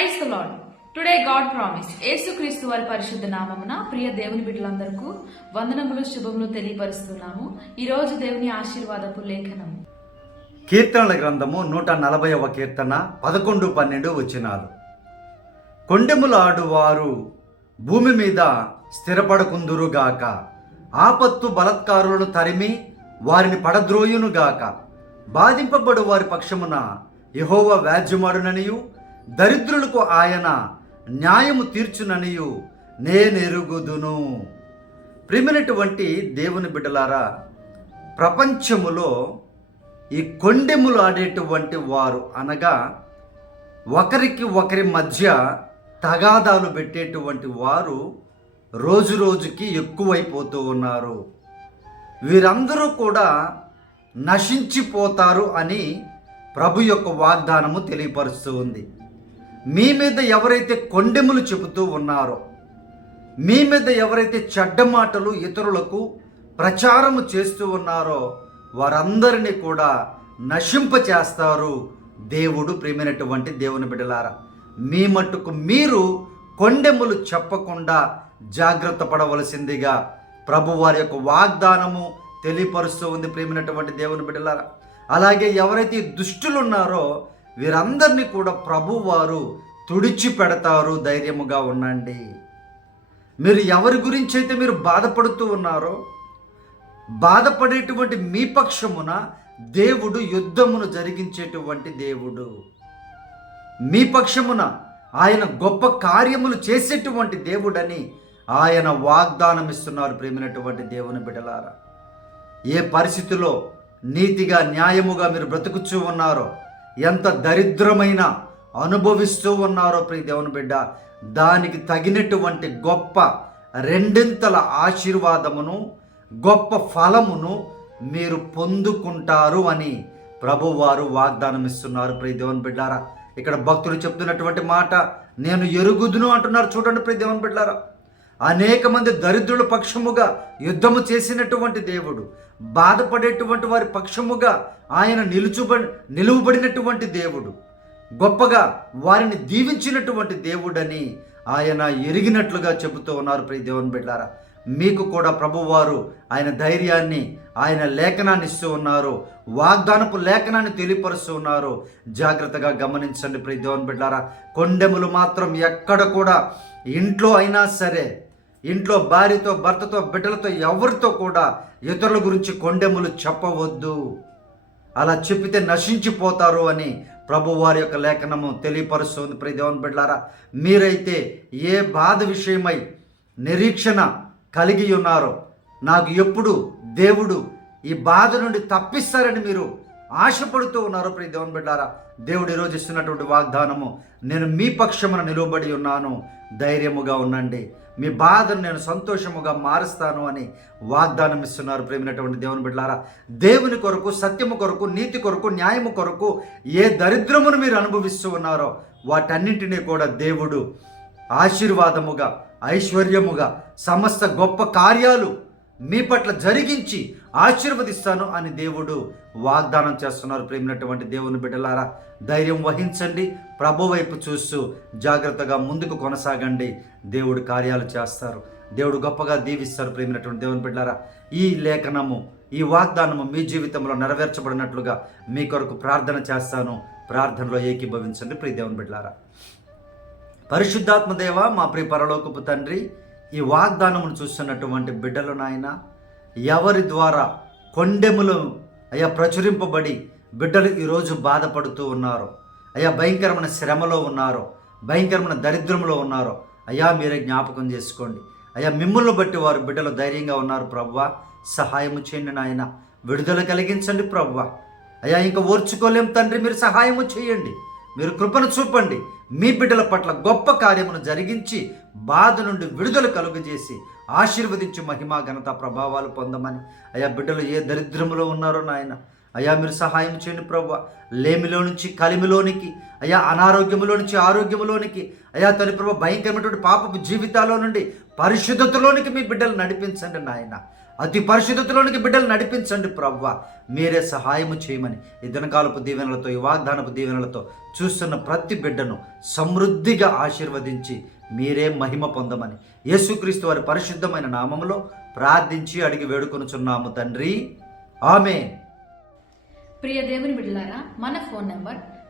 Praise the Lord today God promise యేసుక్రీస్తు వారి పరిశుద్ధ నామమున ప్రియ దేవుని బిడ్డలందరకు వందనములు శుభములు తెలియపరుస్తున్నాము. ఈ రోజు దేవుని ఆశీర్వాదపు లేఖనము. కీర్తనల గ్రంథము నూట నలభైవ కీర్తన పదకొండు పన్నెండు వచ్చినారు కొండెములాడువారు భూమి మీద స్థిరపడకుందురుగాక. ఆపత్తు బలత్కారులను తరిమి వారిని పడద్రోయునుగాక. బాధింపబడు వారి పక్షమున యహోవ వ్యాజ్యమాడుననియు దరిద్రులకు ఆయన న్యాయము తీర్చుననియు నేనెరుగుదును. ప్రియమైనటువంటి దేవుని బిడ్డలారా ప్రపంచములో ఈ కొండెములు ఆడేటువంటి వారు అనగా ఒకరికి ఒకరి మధ్య తగాదాలు పెట్టేటువంటి వారు రోజు రోజుకి ఎక్కువైపోతూ ఉన్నారు. వీరందరూ కూడా నశించిపోతారు అని ప్రభు యొక్క వాగ్దానము తెలియపరుస్తూ ఉంది. మీ మీద ఎవరైతే కొండెములు చెబుతూ ఉన్నారో మీ మీద ఎవరైతే చెడ్డ మాటలు ఇతరులకు ప్రచారము చేస్తూ ఉన్నారో వారందరినీ కూడా నశింప చేస్తారు దేవుడు ప్రేమైనటువంటి దేవుని బిడ్డలారా. మీ మట్టుకు మీరు కొండెములు చెప్పకుండా జాగ్రత్త పడవలసిందిగా ప్రభు వారి యొక్క వాగ్దానము తెలియపరుస్తూ ఉంది ప్రేమైనటువంటి దేవుని బిడ్డలారా. అలాగే ఎవరైతే దుష్టులు ఉన్నారో వీరందరినీ కూడా ప్రభువారు తుడిచిపెడతారు తుడిచి పెడతారు ధైర్యముగా ఉండండి. మీరు ఎవరి గురించి అయితే మీరు బాధపడుతూ ఉన్నారో బాధపడేటువంటి మీ పక్షమున దేవుడు యుద్ధమును జరిగించేటువంటి దేవుడు. మీ పక్షమున ఆయన గొప్ప కార్యములు చేసేటువంటి దేవుడని ఆయన వాగ్దానం ఇస్తున్నారు ప్రేమినటువంటి దేవుని బిడలారా ఏ పరిస్థితిలో నీతిగా న్యాయముగా మీరు బ్రతుకుచూ ఉన్నారో ఎంత దరిద్రమైన అనుభవిస్తూ ఉన్నారో ప్రియ దేవుని బిడ్డ దానికి తగినటువంటి గొప్ప రెండింతల ఆశీర్వాదమును గొప్ప ఫలమును మీరు పొందుకుంటారు అని ప్రభువారు వాగ్దానం ఇస్తున్నారు ప్రియ దేవుని బిడ్డారా. ఇక్కడ భక్తులు చెప్తున్నటువంటి మాట నేను ఎరుగుదును అంటున్నారు చూడండి ప్రియ దేవుని బిడ్డారా. అనేక మంది దరిద్రుల పక్షముగా యుద్ధము చేసినటువంటి దేవుడు బాధపడేటువంటి వారి పక్షముగా ఆయన నిలుచుబడి నిలువబడినటువంటి దేవుడు. గొప్పగా వారిని దీవించినటువంటి దేవుడని ఆయన ఎరిగినట్లుగా చెబుతూ ఉన్నారు ప్రియ దేవుని బిడ్డారా. మీకు కూడా ప్రభువారు ఆయన ధైర్యాన్ని ఆయన లేఖనాన్ని ఇస్తూ ఉన్నారు. వాగ్దానపు లేఖనాన్ని తెలియపరుస్తూ ఉన్నారు. జాగ్రత్తగా గమనించండి ప్రియ దేవుని బిడ్డారా. కొండెములు మాత్రం ఎక్కడ కూడా ఇంట్లో అయినా సరే ఇంట్లో భార్యతో భర్తతో బిడ్డలతో ఎవరితో కూడా ఇతరుల గురించి కొండెములు చెప్పవద్దు. అలా చెప్పితే నశించిపోతారు అని ప్రభు వారి యొక్క లేఖనము తెలియపరుస్తుంది. ప్రియ దేవన్ బిడ్డారా మీరైతే ఏ బాధ విషయమై నిరీక్షణ కలిగి ఉన్నారో నాకు ఎప్పుడు దేవుడు ఈ బాధ నుండి తప్పిస్తారని మీరు ఆశపడుతూ ఉన్నారు ప్రియ దేవన్ బిడ్డారా దేవుడు ఈరోజు ఇస్తున్నటువంటి వాగ్దానము నేను మీ పక్షమున నిలువబడి ఉన్నాను. ధైర్యముగా ఉండండి. మీ బాధను నేను సంతోషముగా మారుస్తాను అని వాగ్దానం ఇస్తున్నారు ప్రేమినటువంటి దేవుని బిడ్డారా దేవుని కొరకు సత్యము కొరకు నీతి కొరకు న్యాయము కొరకు ఏ దరిద్రమును మీరు అనుభవిస్తూ ఉన్నారో వాటన్నింటినీ కూడా దేవుడు ఆశీర్వాదముగా ఐశ్వర్యముగా సమస్త గొప్ప కార్యాలు మీ పట్ల జరిగించి ఆశీర్వదిస్తాను అని దేవుడు వాగ్దానం చేస్తున్నారు. ప్రేమినటువంటి దేవుని బిడ్డలారా ధైర్యం వహించండి. ప్రభు వైపు చూస్తూ జాగ్రత్తగా ముందుకు కొనసాగండి. దేవుడు కార్యాలు చేస్తారు. దేవుడు గొప్పగా దీవిస్తారు. ప్రేమినటువంటి దేవుని బిడ్డారా ఈ లేఖనము ఈ వాగ్దానము మీ జీవితంలో నెరవేర్చబడినట్లుగా మీ కొరకు ప్రార్థన చేస్తాను. ప్రార్థనలో ఏకీభవించండి. ప్రియ దేవుని బిడ్డారా పరిశుద్ధాత్మదేవ మా ప్రియ పరలోకపు తండ్రి ఈ వాగ్దానమును చూస్తున్నటువంటి బిడ్డలు నాయన ఎవరి ద్వారా కొండెములు అయ్యా ప్రచురింపబడి బిడ్డలు ఈరోజు బాధపడుతూ ఉన్నారు. అయ్యా భయంకరమైన శ్రమలో ఉన్నారు. భయంకరమైన దరిద్రంలో ఉన్నారు. అయ్యా మీరే జ్ఞాపకం చేసుకోండి. అయ్యా మిమ్మల్ని బట్టి వారు బిడ్డలు ధైర్యంగా ఉన్నారు ప్రవ్వా. సహాయము చేయండి నాయన. విడుదల కలిగించండి ప్రవ్వా. అయ్యా ఇంకా ఓర్చుకోలేం తండ్రి మీరు సహాయము చేయండి. మీరు కృపను చూపండి. మీ బిడ్డల పట్ల గొప్ప కార్యమును జరిగించి బాధ నుండి విడుదల కలుగజేసి ఆశీర్వదించి మహిమా ఘనత ప్రభావాలు పొందమని. అయ్యా బిడ్డలు ఏ దరిద్రములో ఉన్నారో నాయన. అయ్యా మీరు సహాయం చేయండి ప్రభు. లేమిలో నుంచి కలిమిలోనికి అయ్యా అనారోగ్యములో నుంచి ఆరోగ్యములోనికి అయ్యా తన ప్రభు భయంకరమైనటువంటి పాపపు జీవితాల్లో నుండి పరిశుద్ధతలోనికి మీ బిడ్డలు నడిపించండి నాయన. అతి పరిశుద్ధతలోనికి బిడ్డలు నడిపించండి ప్రవ్వ. మీరే సహాయము చేయమని ఇదనకాలపు దినకాలపు దీవెనలతో ఈ వాగ్దానపు దీవెనలతో చూస్తున్న ప్రతి బిడ్డను సమృద్ధిగా ఆశీర్వదించి మీరే మహిమ పొందమని యేసుక్రీస్తు వారి పరిశుద్ధమైన నామంలో ప్రార్థించి అడిగి వేడుకొనుచున్నాము తండ్రి. ఆమె ప్రియ దేవుని బిడ్డలారా మన phone number